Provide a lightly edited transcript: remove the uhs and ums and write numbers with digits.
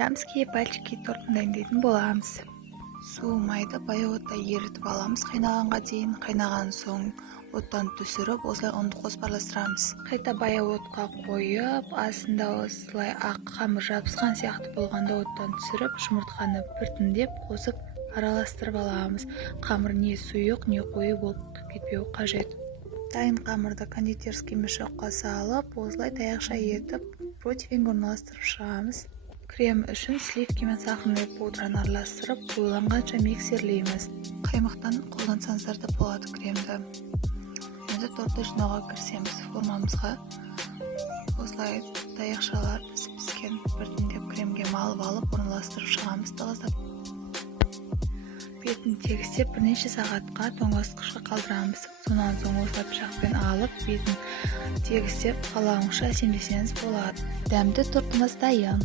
Дәмске пальчики тортын дайындайтын боламыз. Су майды бай отта ерітіп аламыз қайнағанға дейін. Қайнаған соң оттан түсіріп, осылай ұнды қосып араластырамыз. Қайта бай отқа қойып, астында осылай ақ қамыр жабысқан сияқты болғанда оттан түсіріп, жұмыртқаны біртіндеп қосып араластырып аламыз. Қамыр не сұйық, не қою болып кетпеуі қажет. Дайын қамырды кондитерский мешокқа салып, осылай таяқша етіп, противеньге орналастырып шығамыз. Крем үшін сливки мен сахарный пудраны араластырып, қоюланғанша миксерлейміз. Қаймақтан қолдансаңыздар да болады кремді. Енді тортты жинауға кірісеміз. Формамызға осылай таяқшалар піскен біртіндеп кремге малып алып, орналастырып шығамыз тығыздап. Бетін тегістеп бірнеше сағатқа тоңазытқышқа қалдырамыз. Сонан соң осылай пышақпен алып, бетін тегістеп қалауынша әсемдесеңіз болады. Дәмді тортымыз дайын.